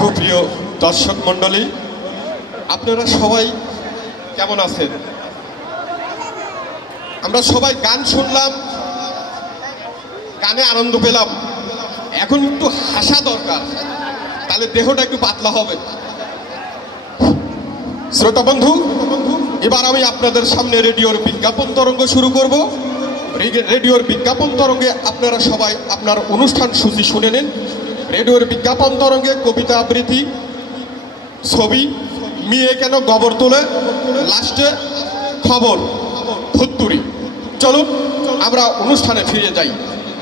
সুপ্রিয় দর্শক মণ্ডলী, আপনারা সবাই কেমন আছেন? আমরা সবাই গান শুনলাম, গানে আনন্দ পেলাম। এখন একটু হাসা দরকার, তাহলে দেহটা একটু পাতলা হবে। শ্রোতা বন্ধু, এবার আমি আপনাদের সামনে রেডিওর বিজ্ঞাপন তরঙ্গ শুরু করব। রেডিওর বিজ্ঞাপন তরঙ্গে আপনারা সবাই আপনার অনুষ্ঠান সূচি শুনে নিন। রেডিওর বিজ্ঞাপন তরঙ্গে কবিতা আবৃত্তি, ছবি, মেয়ে কেন গোবর তোলে, লাস্টে খবর, ধুত্তুরি। চলুন আমরা অনুষ্ঠানে ফিরে যাই।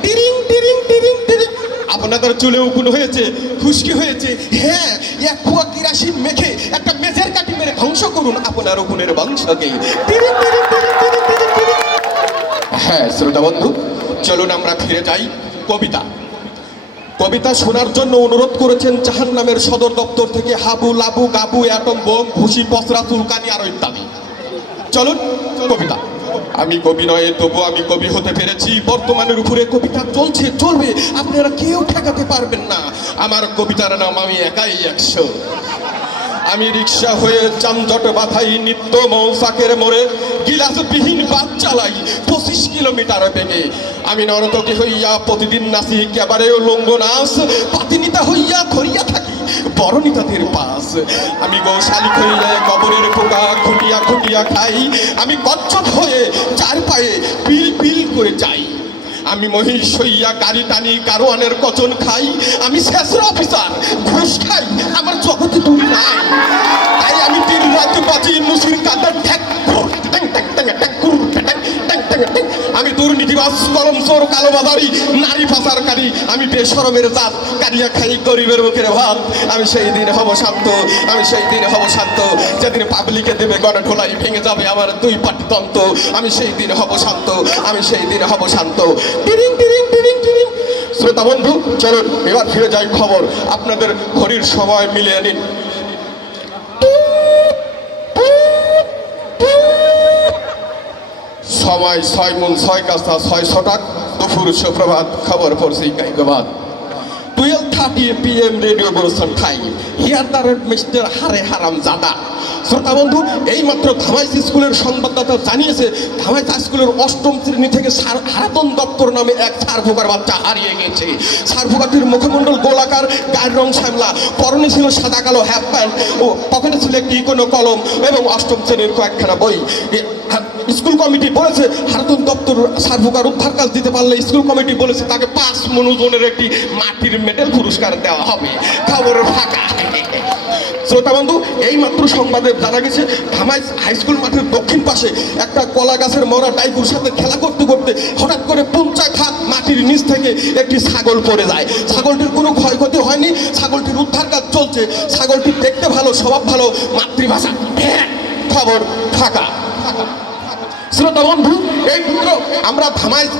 টিরিং টিরিং টিরিং টিরিং। আপনাদের চুলে উকুন হয়েছে, খুশকি হয়েছে। হ্যাঁ, এক কুয়া কিরাসিন মেখে একটা মেঝের কাঠি মেরে ধ্বংস করুন আপনার উকুনের বংশকে। টিরিং টিরিং টিরিং টিরিং টিরিং টিরিং। হ্যাঁ শ্রোতা বন্ধু, চলুন আমরা ফিরে যাই। কবিতা কবিতা শোনার জন্য অনুরোধ করেছেন জাহান্নামের সদর দপ্তর থেকে হাবু, লাবু, গাবু, অ্যাটম বোম, ঘুষি, পসরা, চুলকানি আরো ইত্যাদি। চলুন কবিতা। আমি কবি নয়, তবু আমি কবি হতে পেরেছি। বর্তমানের উপরে কবিতা চলছে, চলবে, আপনারা কেউ ঠেকাতে পারবেন না। আমার কবিতার নাম আমি একাই 100। আমি রিক্সা হয়ে যানজট বাধাই, নিত্য মৌসাকের মোড়ে গিলাসবিহীন বাস চালাই 25 কিলোমিটার বেগে। আমি নর্তকী হইয়া প্রতিদিন নাচি, ক্যাবারে লঙ্গ নাচ, পাতিনিতা হইয়া ধরিয়া থাকি বড়নিতাদের পাশ। আমি গৌশালিক হইয়া কবরের পোকা খুঁটিয়া খুঁটিয়া খাই। আমি কচ্ছপ হয়ে চার পায়ে পিল পিল করে যাই। আমি মহিষ হইয়া গাড়ি টানি, কারওয়ানের কচন খাই। আমি শেষর অফিসার, ঘুষ খাই, আমার জগতে তুমি নাই। তাই আমি দিন রাত বাজি মুসির কাদার ঠ্যাক। আমি দুর্নীতিবাজ, কলম চোর, কালোবাজারি, নারী পাচারকারী। আমি বেশরমের জাত, কারিয়া খাই গরিবের মুখের ভাত। আমি সেই দিন হব শান্ত, আমি সেই দিন হব শান্ত, যেদিন পাবলিকে দেবে গণঢোলাই, ভেঙে যাবে আমার 2 পাটিতন্ত। আমি সেই দিন হব শান্ত, আমি সেই দিন হব শান্ত। টিরিং টিরিং টিরিং টিরিং। শ্রোতা বন্ধু, চলুন এবার ফিরে যাই খবর। আপনাদের ঘড়ির সময় মিলিয়ে নিন। সময় 6 মুন 6 কাঁচা 6 ছটাক। দুপুর সুপ্রভাত, খবর পড়ছি গাইবাদ। 12:30 PM রেডিও গুরুস্থান time. Here the red mister হারে হারাম জাদা। শ্রোতা বন্ধু, এইমাত্র ধামাইস স্কুলের সংবাদদাতা জানিয়েছে ধামাইস স্কুলের 8ম শ্রেণী থেকে হারাতন দপ্তর নামে এক ছারফোকার বাচ্চা হারিয়ে গেছে। ছারফোকাটির মুখমণ্ডল গোলাকার, গায়ের রং শ্যামলা, পরনে ছিল সাদা কালো হাফ প্যান্ট ও পকেটে ছিল একটি ইকোনো কলম এবং 8ম শ্রেণীর কয়েকখানা বই। স্কুল কমিটি বলেছে হারাতন দপ্তর ছারফোকার উদ্ধার কাজ দিতে পারলে স্কুল কমিটি বলেছে তাকে 5 মণ ওজনের একটি মাটির মেডেল পুরস্কার দেওয়া হবে। খবর ফাঁকা। শ্রোতা বন্ধু, এই মাত্র সংবাদে জানা গেছে ধামাইস হাই স্কুল মাঠের দক্ষিণ পাশে একটা কলা গাছের মরা ডাইকুর সাথে খেলা করতে করতে হঠাৎ করে 50 হাত মাটির নিচ থেকে একটি ছাগল পড়ে যায়। ছাগলটির কোনো ক্ষয়ক্ষতি হয়নি, ছাগলটির উদ্ধার কাজ চলছে। ছাগলটি দেখতে ভালো, স্বভাব ভালো, মাতৃভাষা। খবর ফাঁকা। শ্রোতা বন্ধু, এই পুত্র আমরা ধামাইস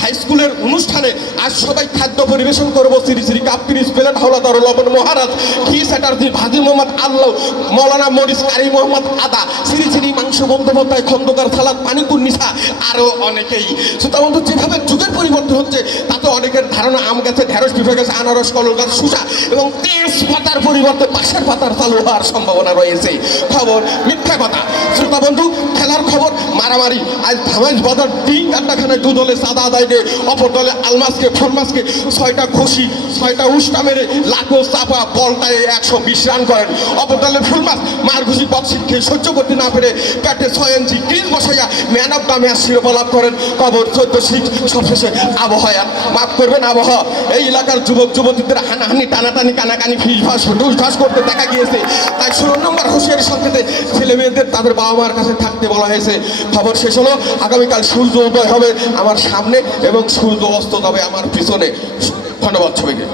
হাই স্কুলের অনুষ্ঠানে আজ সবাই খাদ্য পরিবেশন করবো। শ্রী শ্রী কাপ্তিরিস প্লেট হাওলাদার লবণ মহারাজ, ঘি চ্যাটার্জি, ভাজি মোহাম্মদ আল্লাহ, মৌলানা মরিস, কারি মোহাম্মদ আদা, শ্রী শ্রী মাংস বন্দ্যোপাধ্যায়, খন্দকার সালাদ, পানিকুর নিশা, আরও অনেকেই। শ্রোতা বন্ধু, যেভাবে যুগের পরিবর্তন হচ্ছে তাতে অনেকের ধারণা আম গাছে ঢেঁড়স, পিঁপে গেছে, আনারস, কলম গাছ, শসা এবং তেজ পাতার পরিবর্তে পাশের পাতার চালু হওয়ার সম্ভাবনা রয়েছে। খবর মিথ্যা কথা। শ্রোতা বন্ধু, খেলার খবর মারামারি। আজ ধামাইস বাজার ডিং আড্ডাখানায় 2 দলে চাঁদা আদায় দিয়ে অপর দলে আলমাসকে ফরমাসকে 6টা ঘষি 6টা উষ্টা মেরে লাখো চাপা বলটায় 120 রান করেন। অপর দলের ফুলমাস মার ঘুষি বক্সিং খেয়ে সহ্য করতে না পেরে প্যাটে 6 ইঞ্চি ক্রিজ বসাইয়া ম্যান অফ দ্য ম্যাচ শিরোপা লাভ করেন। খবর 14 সিট। সবশেষে আবহাওয়া, মাফ করবেন আবহাওয়া। এই এলাকার যুবক যুবতীদের হানাহানি, টানাটানি, কানাকানি, ফিসফাস ঢুসঢাস করতে দেখা গিয়েছে। তাই 16 নম্বর হুঁশিয়ারি সংকেতে ছেলে মেয়েদের তাদের বাবা মার কাছে থাকতে বলা হয়েছে। খবর শেষ হলো। আগামীকাল সূর্য উদয় হবে আমার সামনে এবং সূর্য অস্ত যাবে আমার পিছনে। ধন্যবাদ সবাইকে।